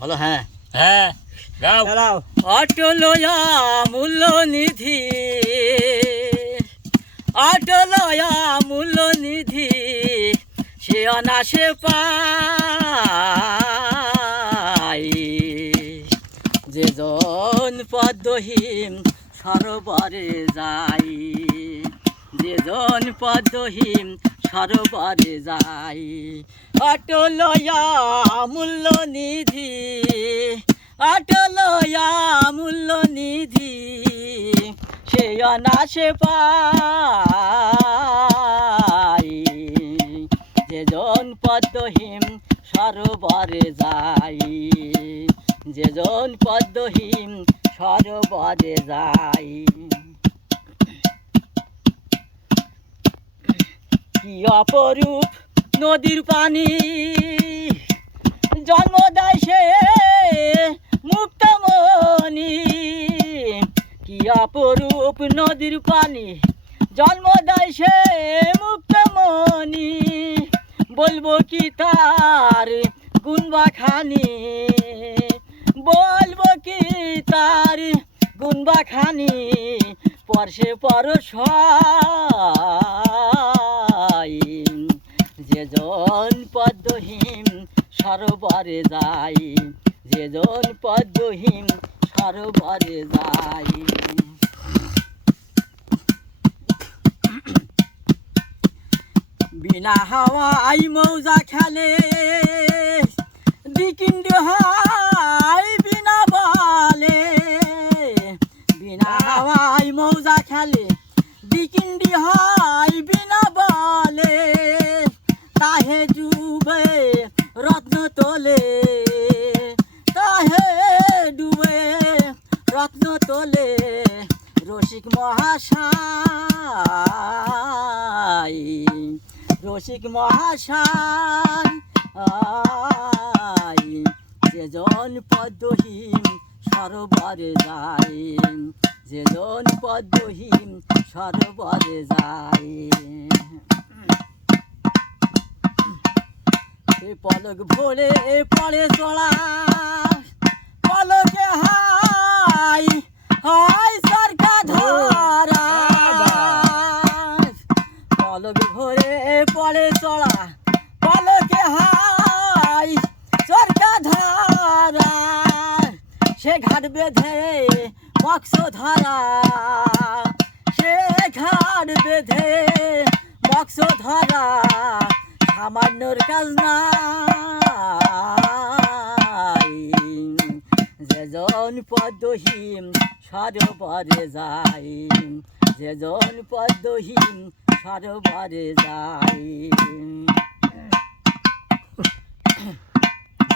বলো হ্যাঁ হ্যাঁ গাও চালাও। অটল মূল্য নিধি, অটল মূল্য নিধি, সে অনাসে পায়। যেজন পদ্মহীন সরোবরে যায়, যেজন পদ্মহীন সরোবরে যায়। অটল মূল্য নিধি, অটল মূল্য নিধি, সে অনাসে পায়। যেজন পদ্মহীন সরোবরে যায়, যেজন পদ্মহীন সরোবরে যায়। কি অপরূপ নদীর পানি, জন্ম দেয় সে মুক্তমণি। কি অপরূপ নদীর পানি, জন্ম দেয় সে মুক্তমণি। বলবো কি তার গুণবাখানি, বলবো কি তার গুণবাখানি, পরশে পরশাই। যেজন পদ্মহীন সরোবরে যায়, যেজন পদ্মহীন সরোবরে যায়। বিনা হাওয়াই মৌজা খেলে, দিকিন্ড হয় বিনা বলে। বিনা হাওয়াই মৌজা খেলে, দিকিন্ডি হয় বিনা বলে। তাহে ডুবে রত্ন তোলে, তাহে ডুবে রত্ন তোলে রসিক মহাশয়। রসিক মহাশয়, যেজন পদ্মহীন সরোবরে যায়, যেজন পদ্মহীন সরোবরে যায়। পলক ভরে পড়ে চড়া, পলকে হাই হাই সরকা ধরা। পলক ভরে পড়ে চড়া, পলকে হাই সরকা ধরা। সে ঘাট বেঁধে মৎস্য ধরা, সে ঘাট বেঁধে মৎস্য ধরা। সামান্যর কাজ নাই, যেজন পদ্মহীন সরোবরে যায়, যেজন পদ্মহীন সরোবরে যায়।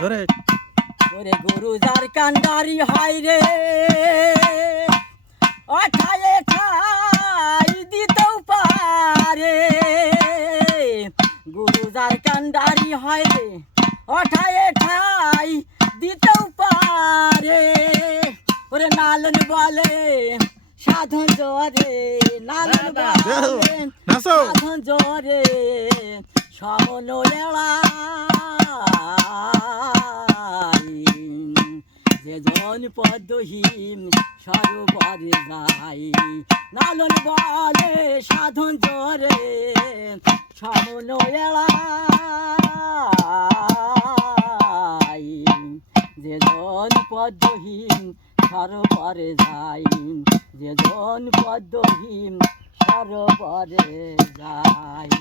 ওরে গরু যার কান্ডারি হয় রে, অঠায়ে ঠাই দিতেও পারে। গুরু যার কান্ডারি হয় রে, অঠায়ে ঠাই দিতেও পারে। ওরে নালন বলে সাধন জোরে, নালন বলে সাধন জোরে, সমন এড়াই। যেজন পদ্মহীন সরোবরে যায়, নালন বলে সাধন জোরে, সমন এড়াই। যেজন পদ্মহীন সরোবরে যায়, যেজন পদ্মহীন সরোবরে যায়।